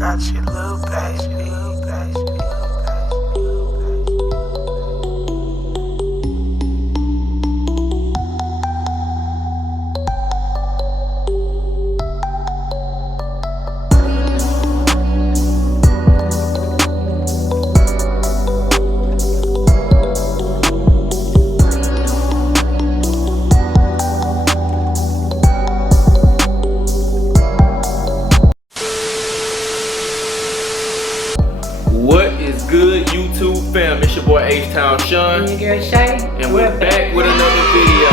Such a little baby. Good YouTube fam, it's your boy H-Town Sean. And your girl Shay. And we're back with another video.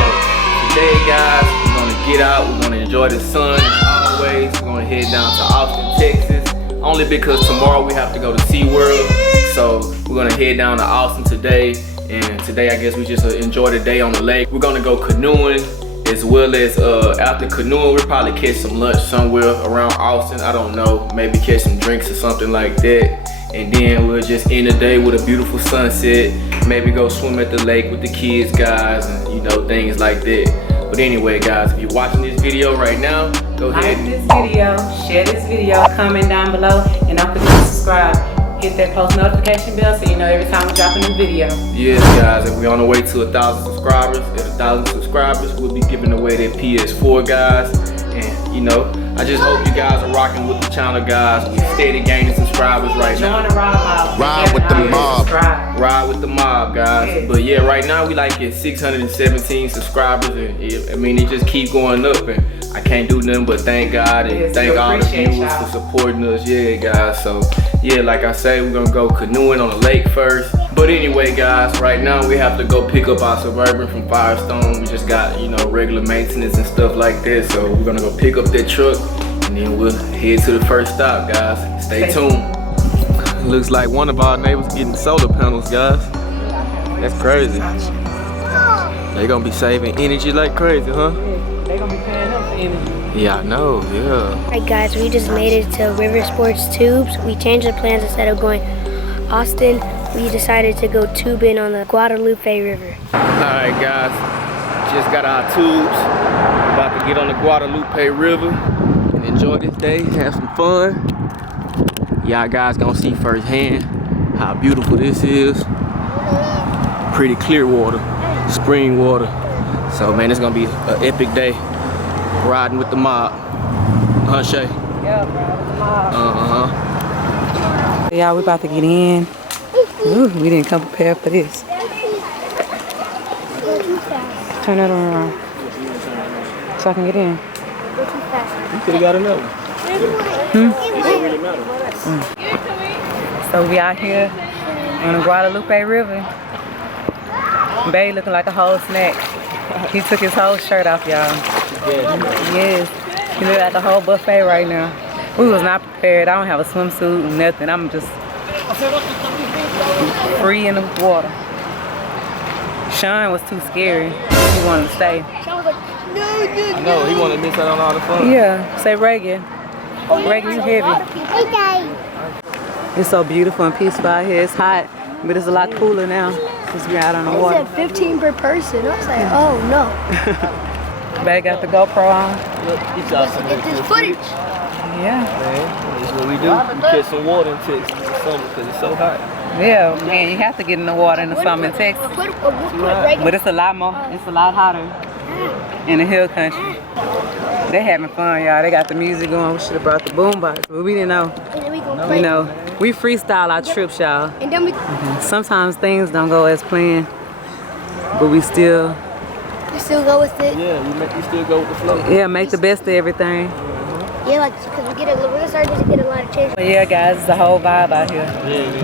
Today guys, we're gonna get out, we're gonna enjoy the sun as always. We're gonna head down to Austin, Texas. Only because tomorrow we have to go to SeaWorld. So we're gonna head down to Austin today. And today I guess we just enjoy the day on the lake. We're gonna go canoeing, as well as after canoeing we'll probably catch some lunch somewhere around Austin. I don't know, maybe catch some drinks or something like that. And then we'll just end the day with a beautiful sunset. Maybe go swim at the lake with the kids, guys, and you know, things like that. But anyway, guys, if you're watching this video right now, go ahead. Like this video, share this video, comment down below, and don't forget to subscribe. Hit that post notification bell so you know every time we drop a new video. Yes, guys, if we're on the way to 1,000 subscribers, at 1,000 subscribers, we'll be giving away that PS4, guys. And you know, I just hope you guys are rocking with the channel, guys. We steady gaining subscribers right now. Join the mob. Ride with the mob. Ride with the mob, guys. Yes. But yeah, right now we like at 617 subscribers, and I mean it just keep going up, and I can't do nothing but thank God and thank all the viewers for supporting us. Yeah, guys. So yeah, like I say, we're gonna go canoeing on the lake first. But anyway, guys, right now we have to go pick up our Suburban from Firestone. We just got, you know, regular maintenance and stuff like that. So we're gonna go pick up that truck and then we'll head to the first stop, guys. Stay tuned. Looks like one of our neighbors getting solar panels, guys. That's crazy. They gonna be saving energy like crazy, huh? They gonna be paying up for energy. Yeah, I know, yeah. Alright guys, we just made it to River Sports Tubes. We changed our plans. Instead of going Austin, we decided to go tubing on the Guadalupe River. Alright guys, just got our tubes. About to get on the Guadalupe River and enjoy this day, have some fun. Y'all guys gonna see firsthand how beautiful this is. Pretty clear water, spring water. So man, it's gonna be an epic day riding with the mob. Huh, Shay? Yeah, riding with the mob. Y'all, we about to get in. Ooh, we didn't come prepared for this. Turn that around so I can get in. You could have got another one. So we out here on the Guadalupe River. Bae looking like a whole snack. He took his whole shirt off, y'all. Yes. He look like a whole buffet right now. We was not prepared. I don't have a swimsuit, nothing. I'm just free in the water. Sean was too scary. He wanted to stay. I know, he wanted to miss out on all the fun. Yeah, say Reagan. Reagan, you heavy. It's so beautiful and peaceful out here. It's hot, but it's a lot cooler now since we're out on the water. It said 15 per person. I was like, oh no. Bae got the GoPro on. Look, he's awesome. Get this footage. Yeah. Man, that's what we do. We catch some water in Texas in the summer because it's so hot. Yeah, man, you have to get in the water in the summer in Texas. But it's a lot more, it's a lot hotter in the hill country. They having fun, y'all. They got the music going. We should have brought the boombox, but we didn't know. You know, we freestyle our trips, y'all. Sometimes things don't go as planned, but we still go with it. Yeah, you still go with the flow. Yeah, make the best of everything. Yeah, like, because we're starting to get a lot of change. But yeah, guys, it's a whole vibe out here. Yeah, it is.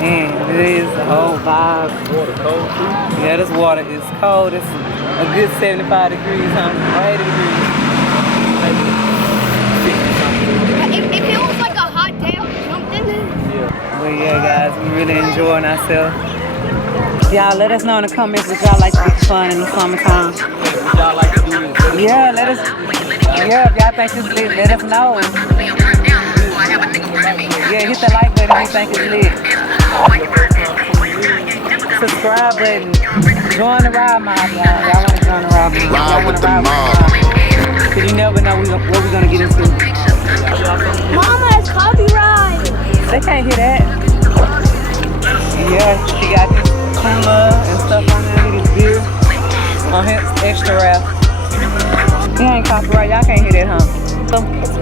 Man, it is a whole vibe. Water cold too? Yeah, this water is cold. It's a good 75 degrees, huh? Or 80 degrees. It feels like a hot day or something. Yeah. But yeah, guys, we really enjoying ourselves. Y'all let us know in the comments if y'all like to get fun in the summertime. If y'all like to do this. Yeah, let us. Yeah, if y'all think it's lit, let us know. Yeah, hit the like button if you think it's lit. Subscribe button. Join the ride mob, y'all. Y'all want to join the ride mob? Ride with the mob. Cause you never know what we're gonna get into. Mama has coffee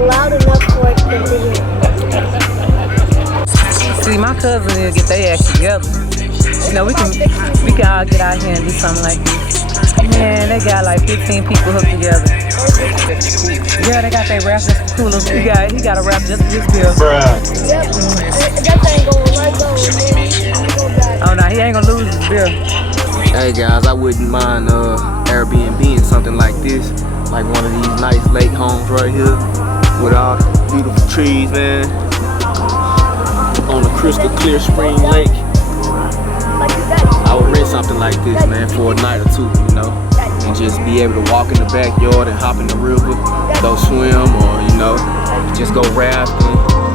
loud enough for them to hear. See, my cousin will get their act together. You know, we can all get out here and do something like this. Man, they got like 15 people hooked together. Yeah, they got their rap just for coolers. He got a rap just for his bill. Yep. That thing going right go, man. Oh no, he ain't gonna lose his bill. Hey guys, I wouldn't mind Airbnb something like this, like one of these nice lake homes right here with all the beautiful trees, man, on a crystal clear spring lake. I would rent something like this, man, for a night or two, you know, and just be able to walk in the backyard and hop in the river, go swim, or you know, just go rafting.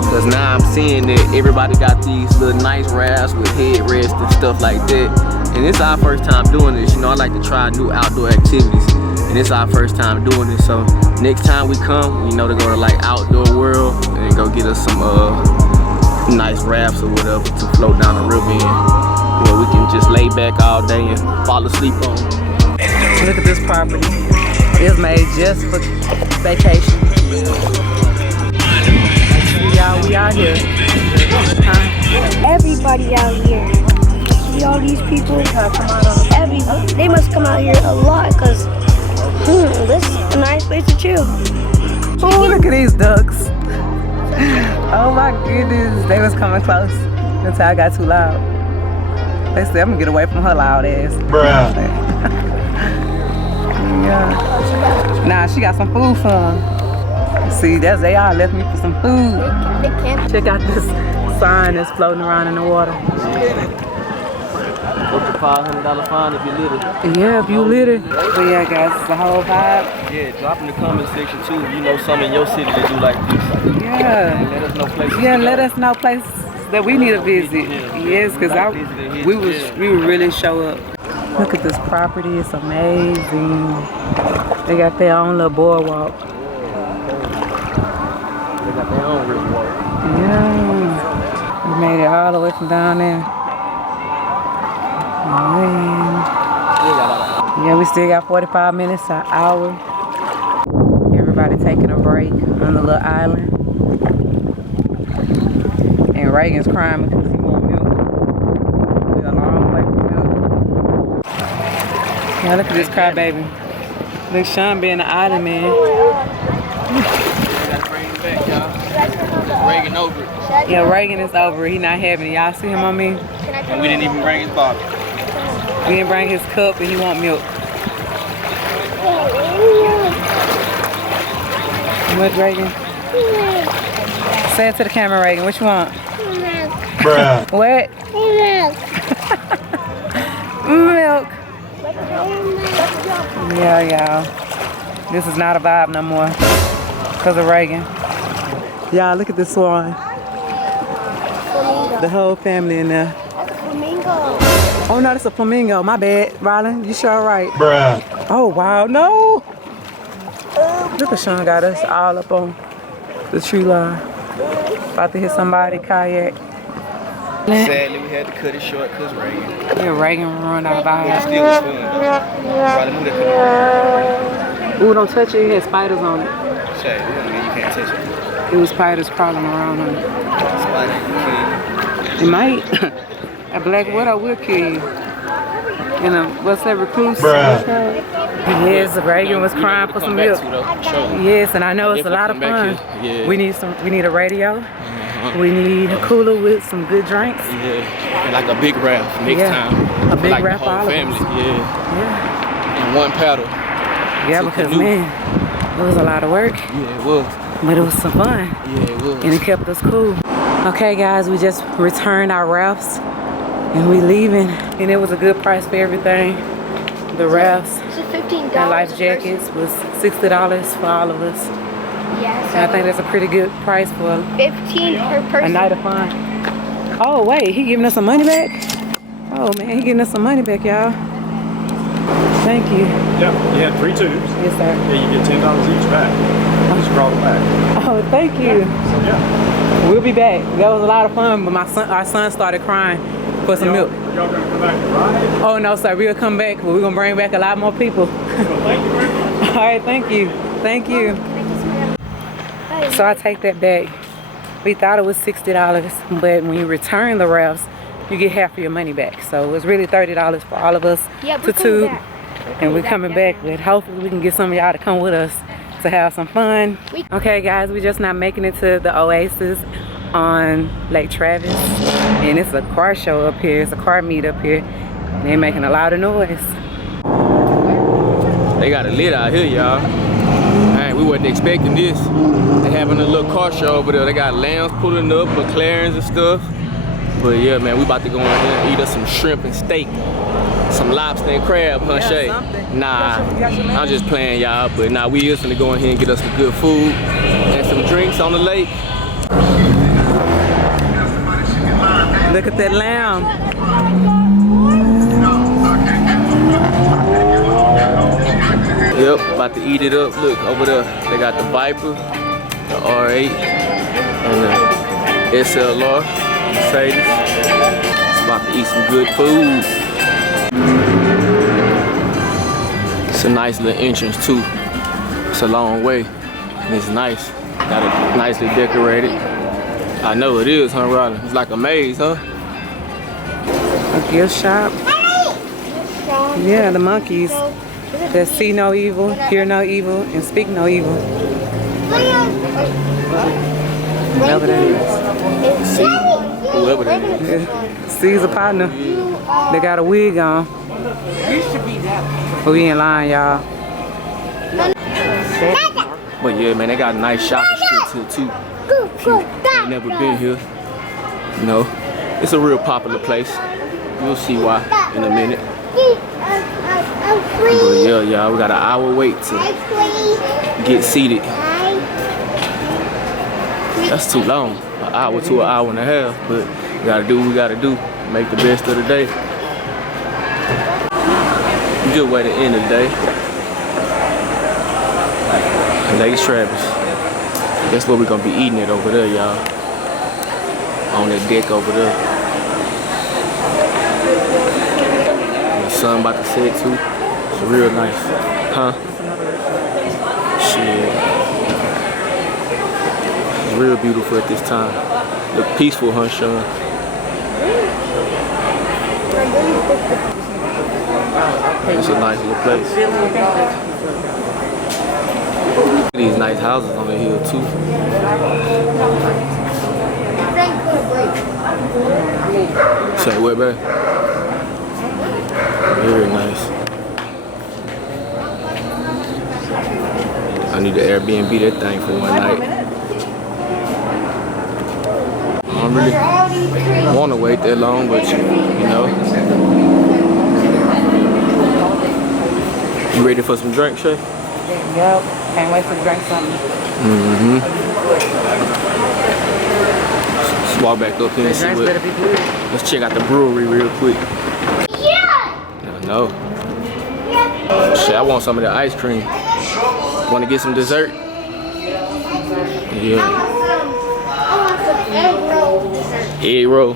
Cause now I'm seeing that everybody got these little nice rafts with headrests and stuff like that. And it's our first time doing this, you know, I like to try new outdoor activities. And it's our first time doing this, so next time we come, we know to go to like Outdoor World and go get us some nice rafts or whatever to float down the river in. Where we can just lay back all day and fall asleep on. Look at this property. It's made just for vacation. Y'all, we out here. Everybody out here. See all these people? Everybody. They must come out here a lot because this is a nice place to chill. Oh, look at these ducks. Oh my goodness. They was coming close until I got too loud. They said, I'm gonna get away from her loud ass. Bruh. Yeah. Nah, she got some food for them. See, that's they all left me for some food. They can't. Check out this sign that's floating around in the water. Up to $500 fine if you litter. Yeah, if you litter. But yeah, guys, it's the whole vibe. Yeah, drop in the comment section too. You know some in your city that do like this. Yeah. Let us know places. Yeah, let us know places that we need to visit. Yes, because we would really show up. Look at this property, it's amazing. They got their own little boardwalk. They got their own river walk. Yeah. We made it all the way from down there. Man. Yeah, we still got 45 minutes, an hour. Everybody taking a break on the little island. And Reagan's crying because he won't milk. We're a long way from milk. Yeah, look at this crybaby. Look, Sean being the island man. We gotta bring him back, y'all. Reagan over it. Yeah, Reagan is over it. He not having it. Y'all see him on me? And we didn't even bring his bottle. We didn't bring his cup and he want milk. What, Reagan? Say it to the camera, Reagan. What you want? Bruh. What? Milk. Yeah, y'all. This is not a vibe no more because of Reagan. Y'all, look at this swan. The whole family in there. Oh no, that's a flamingo. My bad, Rylan. You sure right. Bruh. Oh wow, no. Look at Sean got us all up on the tree line. About to hit somebody kayak. Sadly, we had to cut it short because Reagan. Yeah, Reagan ruined our It vibe. still was fun though. Probably knew that Ooh, don't touch it. It had spiders on it. couldn't. Shay, you can't touch it. It was spiders crawling around on it. Spider can It might. A black widow will kill you. And what's that, recluse? Bruh. Yes, Reagan was crying for some milk. Yes, and I know it's a lot of fun. Yeah. We need a radio. We need a cooler with some good drinks. Yeah, and like a big raft next time. A big like raft the for whole all of family. us. Yeah. And one paddle. Yeah, To because canoe. man, it was a lot of work, Yeah, it was. but it was some fun. Yeah, it was. And it kept us cool. Okay guys, we just returned our rafts and we leaving. And it was a good price for everything. The rafts $15 and life jackets was $60 for all of us. Yes. And I think that's a pretty good price for 15 per a person. night of fun. Oh wait, he giving us some money back? Oh man, he giving us some money back, y'all. Thank you. Yeah, you had 3 tubes. Yes, sir. Yeah, you get $10 each back. Just draw them back. Oh, thank you. So yeah. We'll be back. That was a lot of fun, but our son started crying for some milk. Y'all gonna come back and ride? Oh no, sir, we'll come back, but we're gonna bring back a lot more people. Well, thank you very much. All right, thank you. Thank you. So I take that back. We thought it was $60, but when you return the wraps, you get half of your money back. So it's really $30 for all of us to tube. And we're coming back, but hopefully we can get some of y'all to come with us to have some fun. Okay guys, we just now making it to the Oasis on Lake Travis. And it's a car show up here, it's a car meet up here. They're making a lot of noise. They got it lit out here, y'all. Man, we wasn't expecting this. They having a little car show over there. They got lambs pulling up, McLarens and stuff. But yeah, man, we about to go in here and eat us some shrimp and steak. Some lobster and crab, huh, Shay? Nah, I'm just playing, y'all. But nah, we is gonna go in here and get us some good food and some drinks on the lake. Look at that lamb. Yep, about to eat it up. Look, over there, they got the Viper, the R8, and the SLR, Mercedes. It's about to eat some good food. It's a nice little entrance too. It's a long way, and it's nice. Got it nicely decorated. I know it is, huh, Ryder? It's like a maze, huh? A gift shop. Yeah, the monkeys that see no evil, hear no evil, and speak no evil. Whoever that is. See, whoever that is. Yeah. C's a partner. They got a wig on. But we ain't lying, y'all. But yeah, man, they got nice shopping strips here too. If you ain't never been here, you know, it's a real popular place. You'll see why in a minute. But yeah, y'all, we got an hour wait to get seated. That's too long, an hour to an hour and a half. But we gotta do what we gotta do. Make the best of the day. Good way to end the day. Lake Travis. That's where we're gonna be eating it over there, y'all. On that deck over there. And the sun about to set too. It's real nice. Huh? Shit. It's real beautiful at this time. Look peaceful, huh, Sean? It's a nice little place. These nice houses on the hill too. Say what, babe? Very nice. I need to Airbnb that thing for one night. I don't really want to wait that long, but you know. You ready for some drink, Shay? Yep. Can't wait to drink something. Let's walk back up here and see what. Let's check out the brewery real quick. I know. Shit, I want some of the ice cream. Want to get some dessert? Yeah. Egg roll.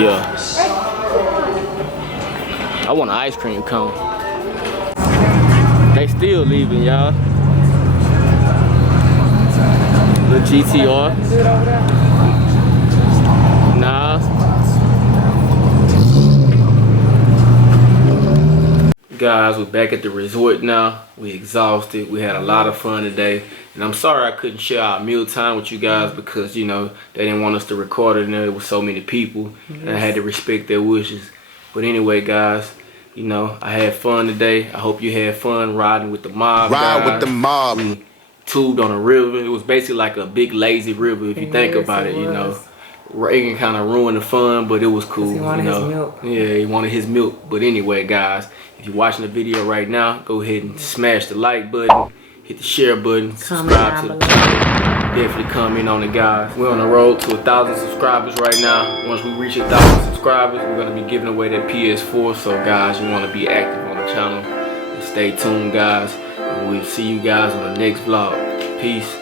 Yeah. I want an ice cream cone. They still leaving, y'all. The GTR. Nah. Guys, we're back at the resort now. We exhausted. We had a lot of fun today. And I'm sorry I couldn't share our meal time with you guys because, you know, they didn't want us to record it in there with so many people. Yes. And I had to respect their wishes. But anyway, guys, you know, I had fun today. I hope you had fun riding with the mob. Ride with the mob. We tubed on a river. It was basically like a big lazy river if you think about it, you know. Reagan kind of ruined the fun, but it was cool. He wanted his milk. Yeah, he wanted his milk. But anyway, guys, if you're watching the video right now, go ahead and smash the like button, hit the share button, subscribe to the channel. Definitely comment on it, guys. We're on the road to 1,000 subscribers right now. Once we reach 1,000 subscribers, we're gonna be giving away that PS4. So guys, you want to be active on the channel and stay tuned, guys. And we'll see you guys on the next vlog. Peace.